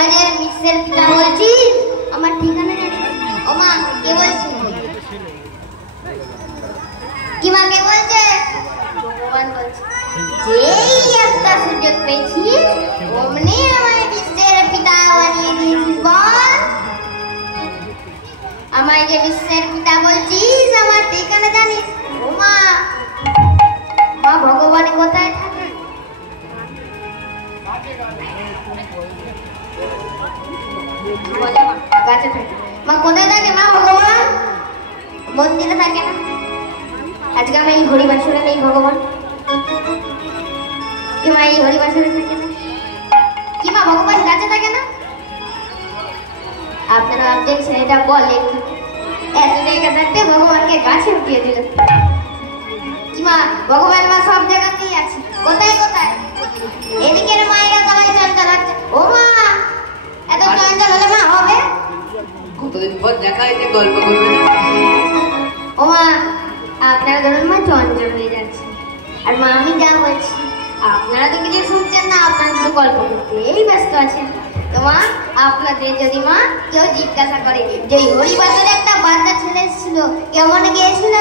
আমাদের বিশ্বের পিতা বলছি আমার ঠিকানা জানি ও মা কে বলছি কি মা কে বলছে ভগবান বলছে যেই একটা সুযোগ পেয়েছি অমনি আমায় বিশ্বের পিতা বানিয়ে দিয়েছিস বল আমায় যে বিশ্বের পিতা বলছিস আমার ঠিকানা জানিস ও মা মা ভগবান কোথায় থাকে গাছে থাকে মা কোথায় থাকে মা ভগবান মন্দিরে থাকে না আজকে আমি এই হরিবাসরে নেই ভগবান কি মা এই হরিবাসরে থাকে না কি মা ভগবান গাছে থাকে না আপনারা ভাবছেন ছেলেটা বলে এত জায়গা থাকতে ভগবানকে গাছে উঠিয়ে দিল কি মা ভগবান মা সব জায়গাতেই আছে কোথায় কোথায় এদিকের মায়েরা সবাই চঞ্চল হচ্ছে ও মা এত চঞ্চল হলে মা হবে কতদিন পর দেখা হয়েছে গল্প করবে না ও মা আপনারা ধরুন মা চঞ্চল হয়ে যাচ্ছে আর মা আমি যা বলছি আপনারা তো কিছু শুনছেন না আপনারা শুধু গল্প করতেই ব্যস্ত আছেন তো মা আপনাদের যদি মা কেউ জিজ্ঞাসা করে যে হরিবাসরে একটা বাচ্চা ছেলে ছিল কেমন গিয়েছিল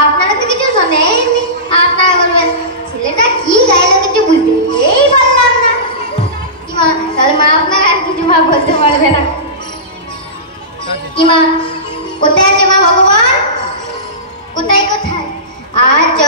আপনারা তো কিছু শোনেননি আপনারা বলবেন ছেলেটা কি গাইলো কিছু বুঝতেই পারলাম না কি মা তাহলে মা আপনারা আর কিছু মা বলতে পারবে না কি মা কোথায় আছে মা ভগবান কোথায় কোথায় আজ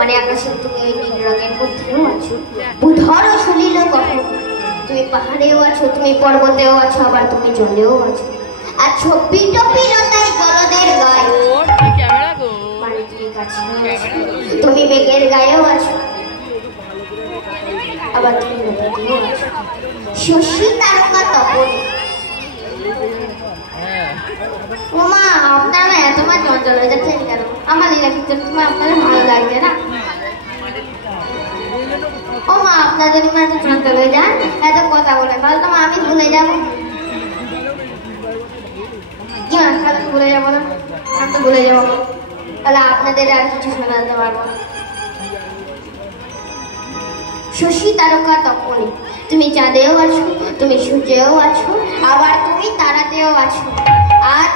মানে আকাশের তুমি ওই নীল রঙের মধ্যেও আছো বুধরও সলিল কখন তুমি পাহাড়েও আছো তুমি পর্বতেও আছো আবার তুমি জলেও আছো আর ছবি টপি লতায় জলদের গায়ে বাড়ির কাছে তুমি মেঘের গায়েও আছো আবার তুমি নদীতেও আছো শশী তারকা তপন ওমা আপনারা এত মা চঞ্চল হয়ে যাচ্ছেন কেন আমার লীলা কীর্তন তোমার আপনাদের ভালো লাগছে না ও মা আপনাদের মা এত চঞ্চল হয়ে যান এত কথা বলে তাহলে তো মা আমি ভুলে যাবো কি মা তাহলে ভুলে যাবো না আমি তো ভুলে যাবো তাহলে আপনাদের আর কিছু শোনাতে পারবো না শশী তারকা তপনে তুমি চাঁদেও আছো তুমি সূর্যেও আছো আবার তুমি তারাতেও আছো আজ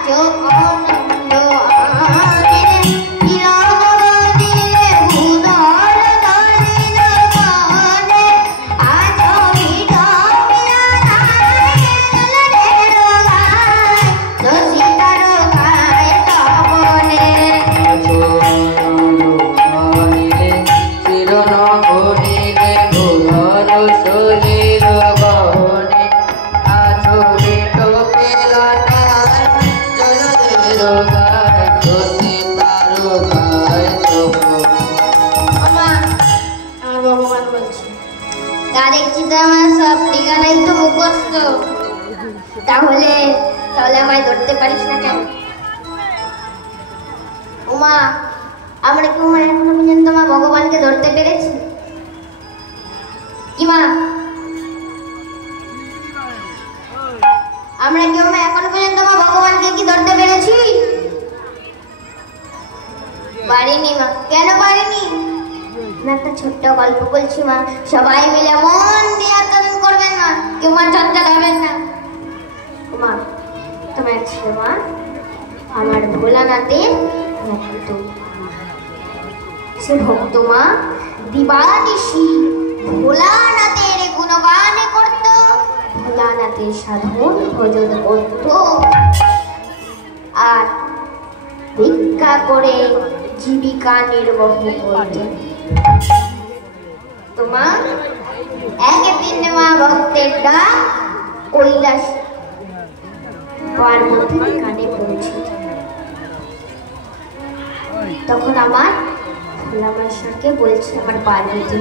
তাহলে তাহলে আমায় ধরতে পারিস না কেন ওমা আমরা কি মা এখনো পর্যন্ত মা ভগবানকে ধরতে পেরেছি কি মা আমরা কি মা এখনো পর্যন্ত মা ভগবানকে কি ধরতে পেরেছি পারিনি মা কেন পারিনি না একটা ছোট্ট গল্প বলছি মা সবাই মিলে মন দিয়ে আচরণ করবেন না কেউ মা চঞ্চল হবেন না মা তোমার ছিল মা আমার ভোলানাথের ভক্ত সে ভক্ত মা দিবানিশি ভোলানাথের গুণগান করত ভোলানাথের সাধন ভজন করত আর ভিক্ষা করে জীবিকা নির্বাহ করত তোমা একদিন মা ভক্তের ডাক কৈলাস পার্বতীর কানে পৌঁছে। তখন আমার ভোলামহেশ্বরকে বলছে আমার পার্বতী,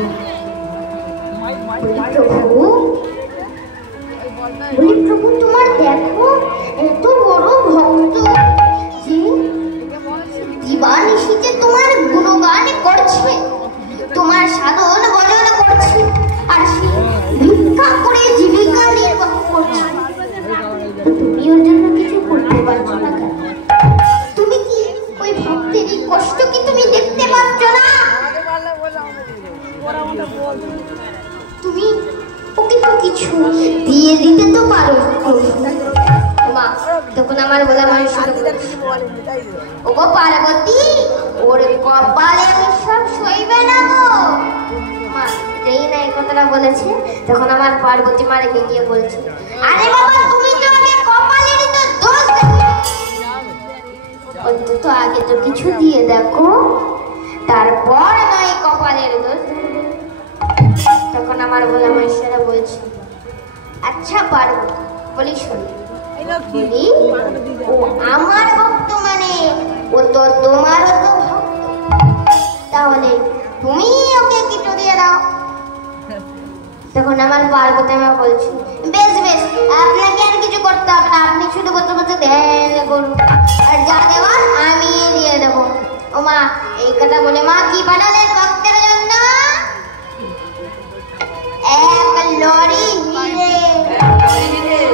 বলি প্রভু তোমার দেখো এত বড় ভক্ত যে দিবানিশিতে তোমার গুণগান করছে, তোমার সাধন ভজন করছে, আর সে ভিক্ষা করে জীবিকা নির্বাহ করছে, তুমি ওর জন্য কিছু করতে পারছো না কেন? তুমি কি ওই ভক্তের এই কষ্ট কি তুমি দেখতে পাচ্ছ না? তুমি ওকে তো কিছু দিয়ে দিতে তো পারো। মা তখন আমার বলা মানুষের ওগো পার্বতী, ওর কপালে সব সইবে না গো। মা যেই না এই কথাটা বলেছে, তখন আমার পার্বতী মা রেখে গিয়ে বলছে, আরে বাবা তুমি তো আগে কপালেরই তো দোষ দেখো, অন্তত আগে তো কিছু দিয়ে দেখো, তারপর নয় কপালের দোষ। তখন আমার ভোলা মহেশ্বরা বলছে, আচ্ছা পার্বতী বলি শোনো, ও আমার ভক্ত মানে ও তো তোমারও তো ভক্ত, তাহলে তুমি ওকে কিছু দিয়ে দাও। তখন আমার পার্বতী মা বলছে, বেশ বেশ, আপনাকে আর কিছু করতে হবে না, আপনি শুধু বসে বসে ধ্যান করুন, আর যা দেওয়ার আমি দিয়ে দেবো। ও মা এই কথা বলে মা কি বানালেন ভক্তের জন্য? এক লরি হিরে।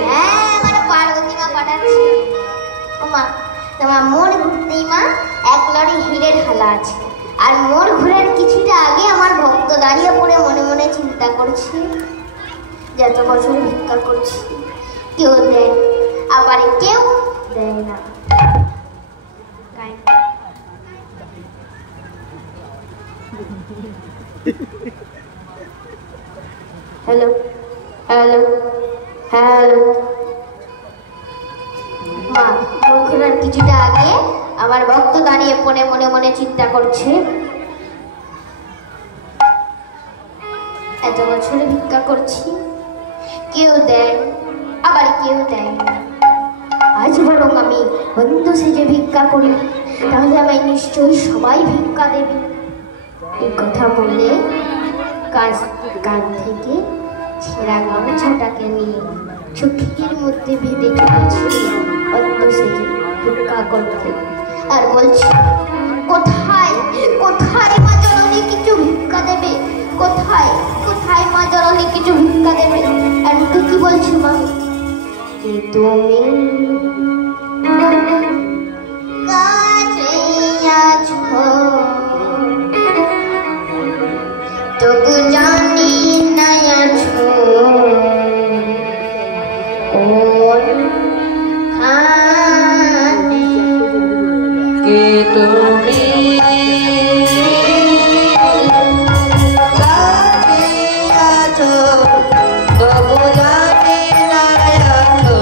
হ্যাঁ আমার পার্বতী মা পাঠাচ্ছে। ও মা তোমার মোড় ঘুরতেই মা এক লরি হিরের হালা আছে, আর মোড় ঘুরের কিছুটা আগে আমার ভক্ত দাঁড়িয়ে পড়ে মনে মনে চিন্তা করছে, যত বছর ভিক্ষা করছি কেউ দেয়, আবার কেউ দেয় না। Hello hello hello. মা ঘোরার কিছুটা আগে আমার ভক্ত দাঁড়িয়ে পড়ে মনে মনে চিন্তা করছে, এত বছরে ভিক্ষা করছি কেউ দেয় আবার কেউ দেয় না, আজ বরং আমি অন্ধ সেজে ভিক্ষা করি, তাহলে আমায় নিশ্চয়ই সবাই ভিক্ষা দেবে। এই কথা বলে কান থেকে ছেঁড়া গামছাটাকে নিয়ে চোখের মধ্যে বেঁধে চলেছে অন্ধ সেজে ভিক্ষা করতে, আর বলছে, কোথায় কোথায় মা জননী কিছু ভিক্ষা দেবে, কোথায় কোথায় মা জননী কিছু ভিক্ষা দেবে। আর তুই কি বলছো মা? কি তুমি কাছে আছো তবু জানি না আছো কোনখানে, কে তুমি কাছে আছো তবু জানি না আছো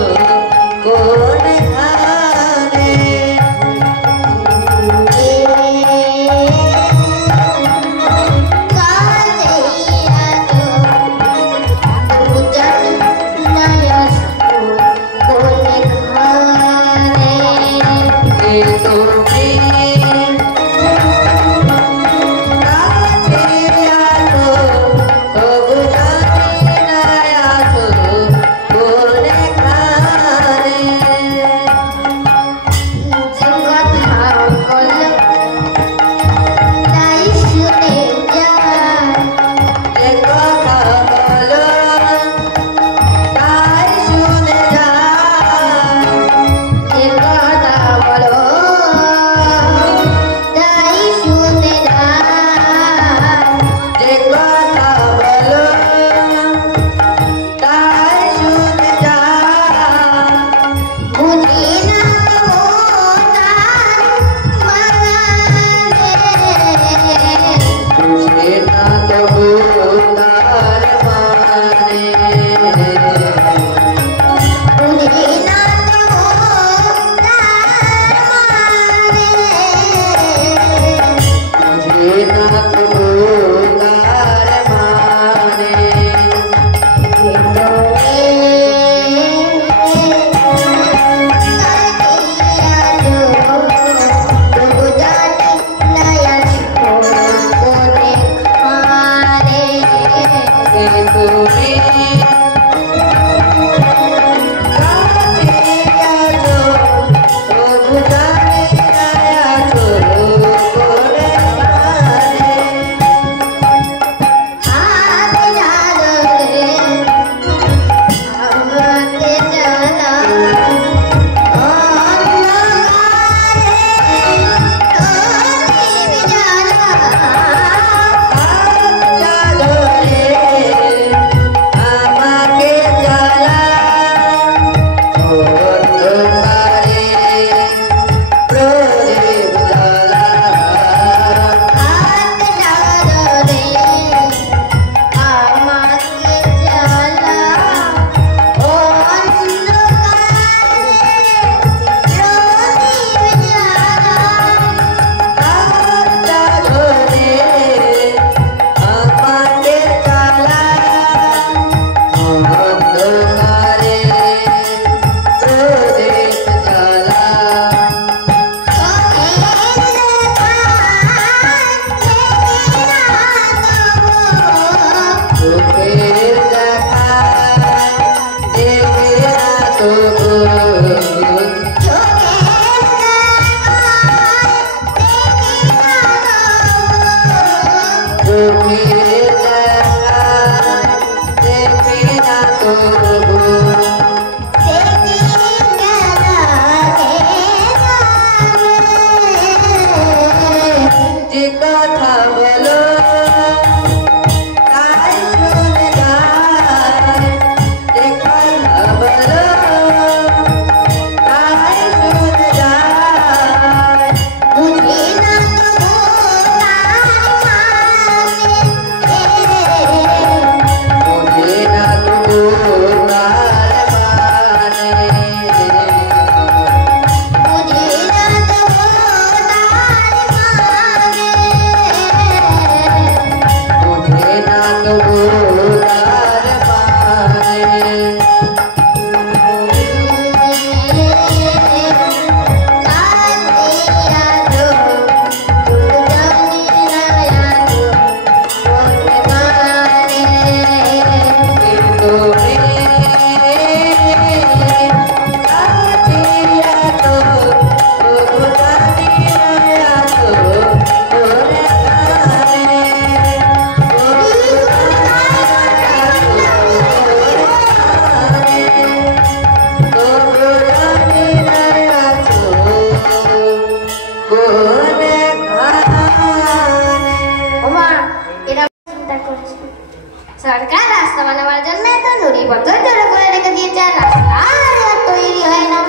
सरकार रास्ता बनाবার জন্য তো নুড়ি পাথর জড়ো করে রেখে দিয়েছে, রাস্তা আর তৈরি হয় না।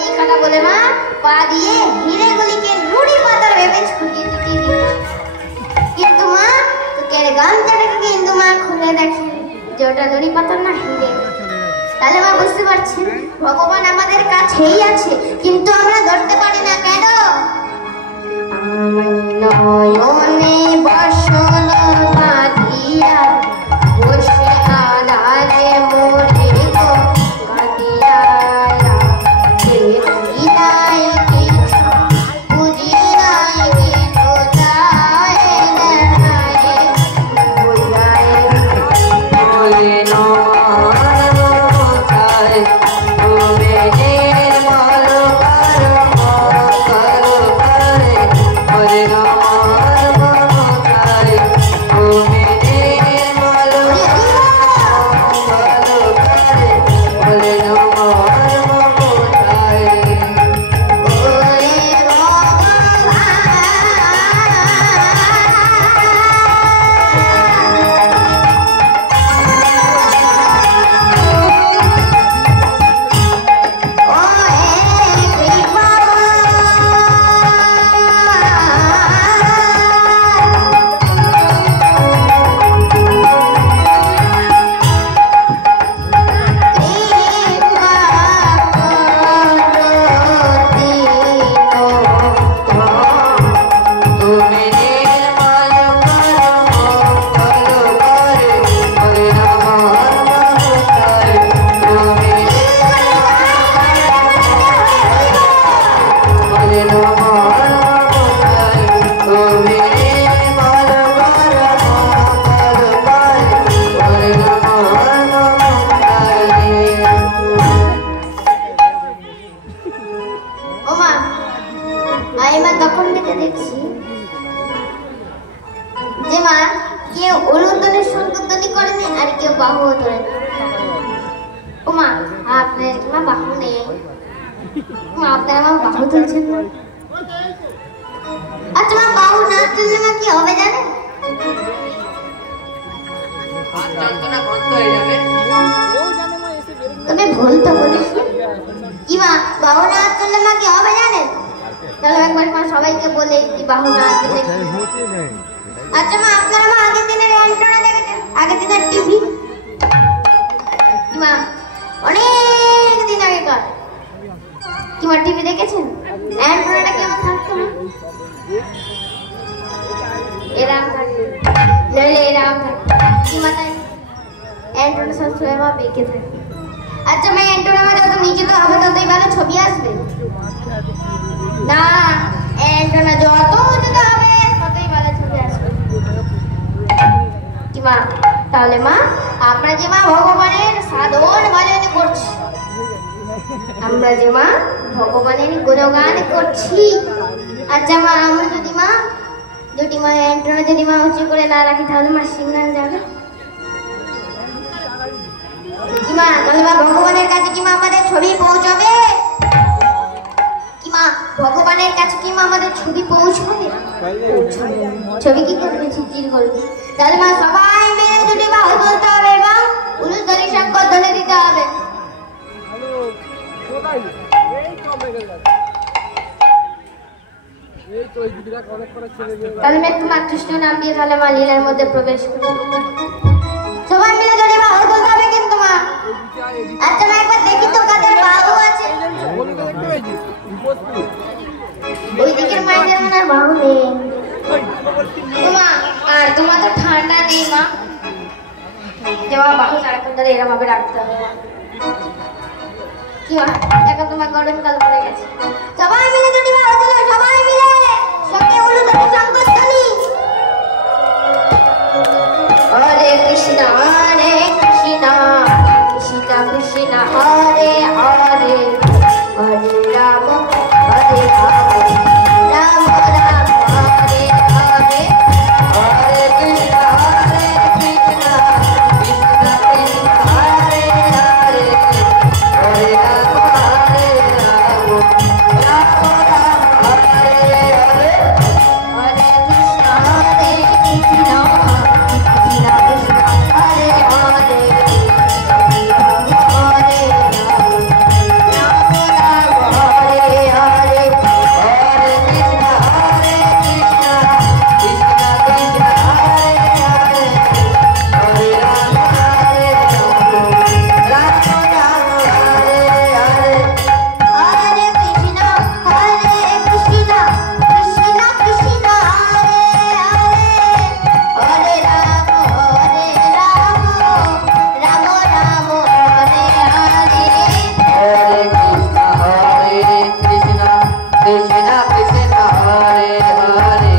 এই কথা বলে মা পা দিয়ে হিরেগুলিকে নুড়ি পাথর ভেবে ছুটিয়ে ছুটিয়ে দিত। কিন্তু মা তোকের গামছাটাকে কিন্তু মা খুলে দেখে যে ওটা নুড়ি পাথর না হিরে। তাহলে মা বুঝতে পারছেন ভগবান আমাদের কাছেই আছে, কিন্তু আমরা ধরতে পারি না কেন? নয়নে বসন বাঁধিয়া বসে আধারে মোরে গো কাঁদিয়া বুঝি নাই কিছু তাই বোঝায় দুটি মায়ের অ্যান্টেনা যদি মা উঁচু করে না রাখি তাহলে মা সিগন্যাল যাবে কি মা? তাহলে মা ভগবানের কাছে কি মা আমাদের ছবি পৌঁছাবে? কি মা ভগবানের কাছে কি মা আমাদের ছবি পৌঁছাবে? ছবি কি করবে? ঝিরঝির করবে। তাহলে মা সবাই মিলে দুটি বাহু বলতে হবে এবং উলুধ্বনি শঙ্কর ধ্বনি দিতে হবে। তাহলে একটু মা কৃষ্ণ নাম দিয়ে তাহলে মা লীলার মধ্যে প্রবেশ করবে। সবাই মিলে দুটি বাহু বলতে হবে কিন্তু মা। আচ্ছা মা একবার দেখি তো কাদের বাহু আছে। ওই দিকের মায়েদের মনে হয় বাহু নেই। মা আর তোমার তো ঠান্ডা নেই মা, যে মা বাহু সারাক্ষণ ধরে এরম ভাবে রাখতে হবে। কি মা এখন তোমার গরমকাল পড়ে গেছে। সবাই মিলে দুটি বাহু দিল, সবাই মিলে সঙ্গে উলুধ্বনি শঙ্কর ধ্বনি। হরে কৃষ্ণ হরে কৃষ্ণ কৃষ্ণ কৃষ্ণ হরে হরে হরে রাম হরে রাম রাম রাম হরে হরে হরে কৃষ্ণ হরে কৃষ্ণ কৃষ্ণ কৃষ্ণ হরে হরে হরে রাম হরে রাম রাম রাম হরে হরে হরে কৃষ্ণ হরে কৃষ্ণ কৃষ্ণ কৃষ্ণ হরে হরে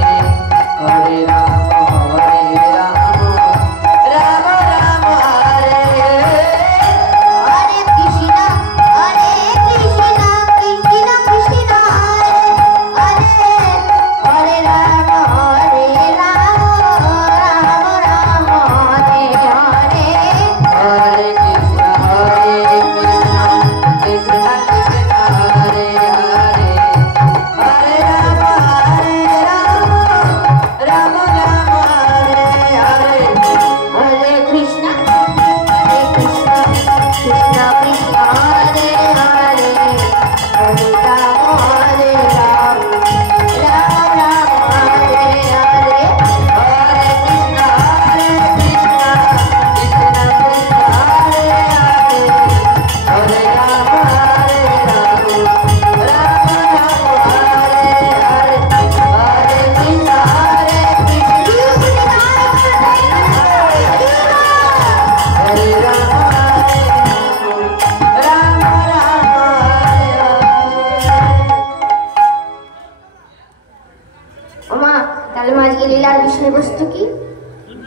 বিষয়বস্তু কি?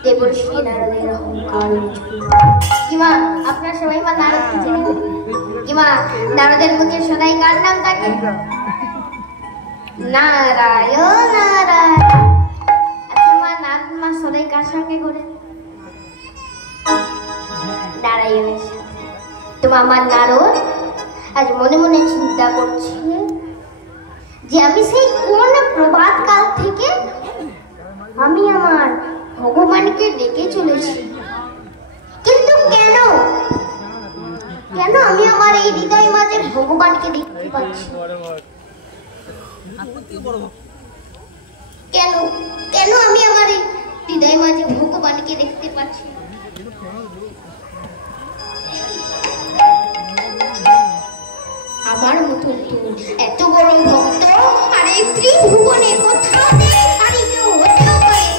দেবর্ষি নারদের অহংকার। কিমা আপনারা সবাই মা নারদকে চেনেন? কিমা নারদের মুখে সদাই কার নাম থাকে? নারায়ণ নারায়ণ। আচ্ছা মা নারদ মা সদাই কার সঙ্গে ঘোরে? নারায়ণের সাথে। তো আমার নারদ আজ মনে মনে চিন্তা করছে যে আমি সেই কোন প্রভাত কাল থেকে আমি আমার ভগবানকে ডেকে চলেছি, কিন্তু কেন কেন আমি আমার এই হৃদয় মাঝে ভগবানকে দেখতে পাচ্ছি? কেন কেন আমি আমার এই হৃদয় মাঝে ভগবানকে দেখতে পাচ্ছি? আমার মতো এত বড় ভক্ত আর এই ত্রিভুবনে কোথাও নেই, আর কেউ হতেও পারে,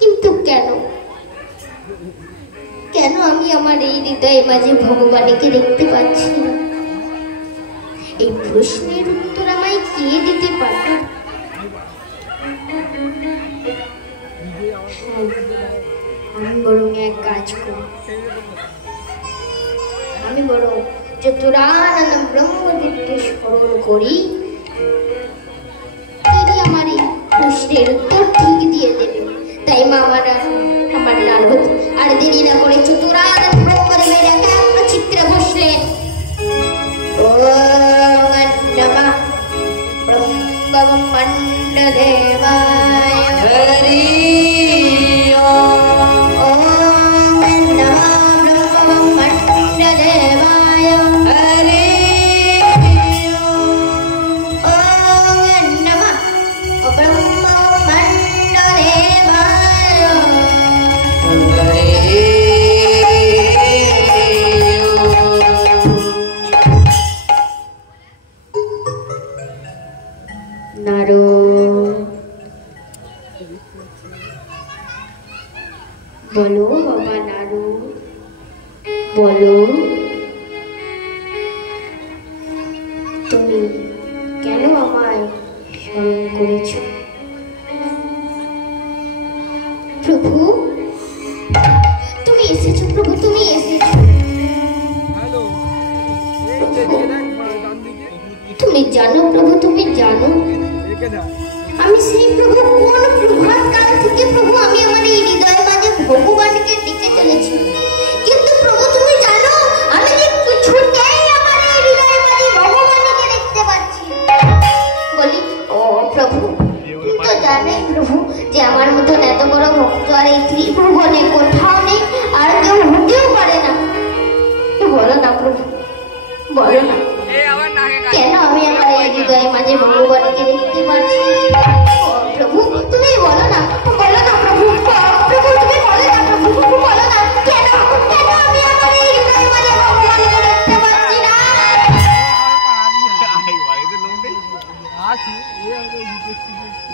কিন্তু কেন কেন আমি আমার এই হৃদয় মাঝে ভগবানকে দেখতে পাচ্ছি না? এই প্রশ্নের উত্তর আমায় কে দিতে পারে? আমি বরং এক কাজ করি, আমি বরং চতুরানন ব্রহ্মদেবকে স্মরণ করি, তিনি আমার এই প্রশ্নের উত্তর ঠিক দিয়ে দেবে। তাই মামার আমার নারদ আর দেরি না করে চতুরার ব্রহ্মদেবের একা চিত্রে বসলেন। ওম নমঃ ব্রহ্মমণ্ডলেবায় হরি ওম নমঃ ব্রহ্মমণ্ডলেবায় হরি ওম নমঃ ব্রহ্মমণ্ডলেবায় নারদ বলো বাবা নারদ বলো তুমি কেন আমায় স্মরণ করেছ? প্রভু তুমি এসেছো, প্রভু তুমি এসেছো। তুমি জানো প্রভু, তুমি জানো আমি সেই প্রভু কোন প্রভাত কাল থেকে প্রভু আমি আমার এই হৃদয়ের মাঝে ভগবানকে ডেকে চলেছি। কিন্তু প্রভু তুমি জানো আমি যে কিছুতেই আমার এই হৃদয়ের মাঝে ভগবানকে দেখতে পাচ্ছি। বলি ও প্রভু তুমি তো জানোই প্রভু যে আমার মতন এত বড় ভক্ত আর এই ত্রিভুবনে কোথাও নেই, আর কেউ হতেও পারে না। বলো না প্রভু, বলো না কেন আমি আমার এই হৃদয়ের মাঝে ভগবানকে দেখতে পাচ্ছি? ও প্রভু তুমি বলো না, বলো না প্রভু, প্রভু তুমি বলো না প্রভু, বলো না কেন কেন আমি আমার এই হৃদয়ের মাঝে ভগবানকে দেখতে পাচ্ছি না?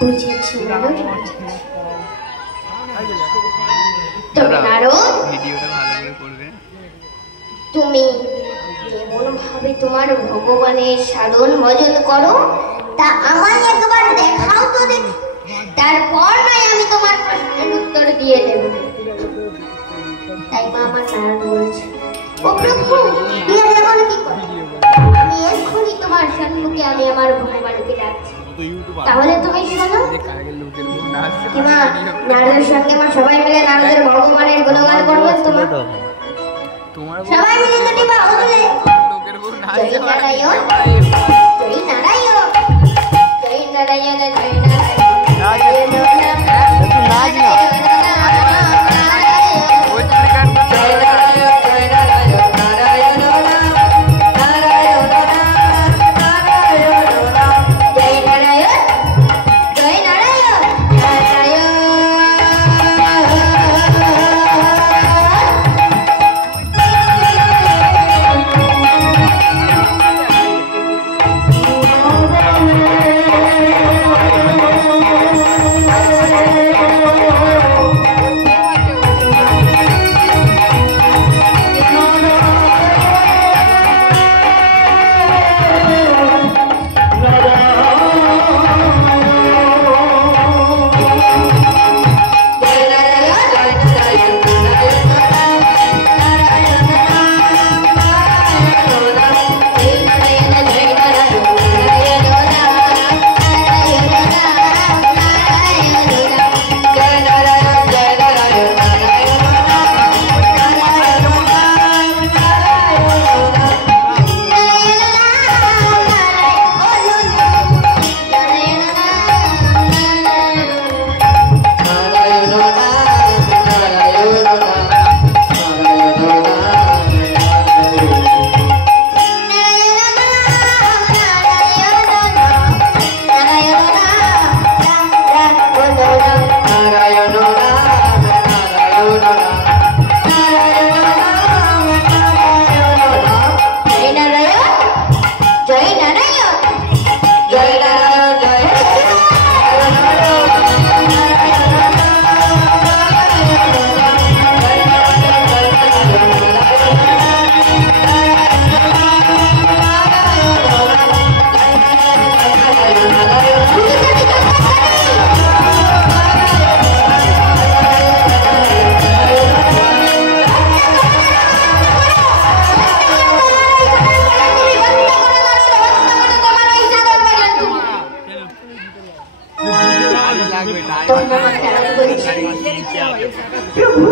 বুঝেছি নারদ, তবে নারদ তুমি যেমন ভাবে তোমার ভগবানের সাধন ভজন করো তা আমায় একবার দেখাও তো দেখি, তারপর নয় আমি তোমার প্রশ্নের উত্তর দিয়ে দেব। তাই মা আমার নারায়ণ বলছে ও প্রভু ইয়া এখন কি করে? আমি এক্ষুনি তোমার সম্মুখে আমি আমার ভগবানকে ডাকছি, তাহলে তুমি শোনো। কিমা নারদের সঙ্গে মা সবাই মিলে নারদের ভগবানের গুণগান করবেন। তোমার সবাই মিলে যদি বা বলে জয় নারায়ণ জয় নারায়ণ জয় নারায়ণ জয় নারায়ণ তখন আমাকে নারদ বলছে, প্রভু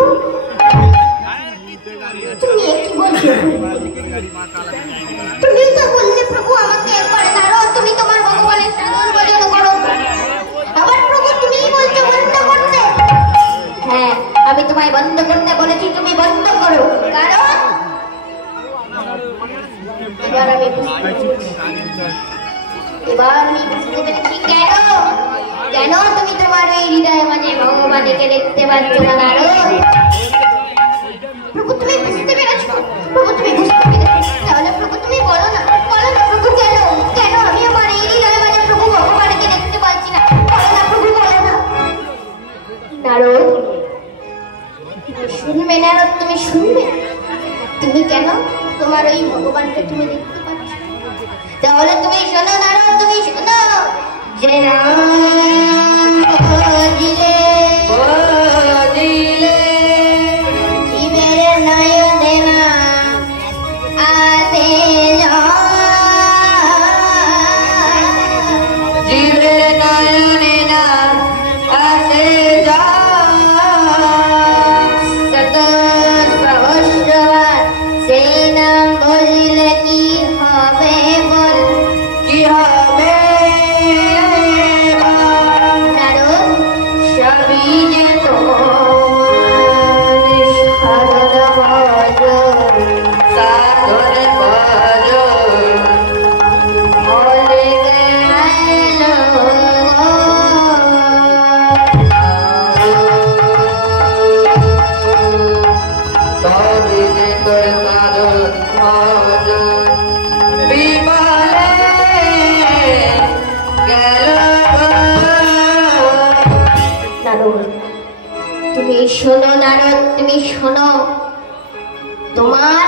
তুমি কি বলছো? তুমি তো বললে প্রভু আমাকে একবার নারদ তুমি তোমার ভগবানের সাধন ভজন করো, আবার প্রভু তুমি বলছো বন্ধ করতে। হ্যাঁ, আমি তোমায় বন্ধ করতে বলেছি, তুমি বন্ধ করো, কারণ এবার আমি বুঝতে পেরেছি কেন কেন তুমি তোমার ওই হৃদয়ে মাঝে ভগবানকে দেখতে পাচ্ছ না নারদ। প্রভু তুমি বুঝতে পেরেছো? প্রভু তুমি বুঝতে পেরেছো? তাহলে প্রভু তুমি বলো না প্রভু, কেন কেন আমি আমার এই হৃদয়ে মাঝে প্রভু ভগবানকে দেখতে পাচ্ছি না? বলো না প্রভু, বলো না। নারদ শুনবে নারদ, তুমি শুনবে, তুমি কেন তোমার ওই ভগবানকে তুমি দেখতে পাচ্ছ? তাহলে তুমি শোনো নারদ, তুমি শোনো যে জীবের নয়নে না আসে জীবের নয়নে না আসে সত সহস্রবার সেই নাম বলিলে কি হবে বল, কি হবে? নারদ সবই যে তুমি শোনো নারদ, তুমি শোনো, তোমার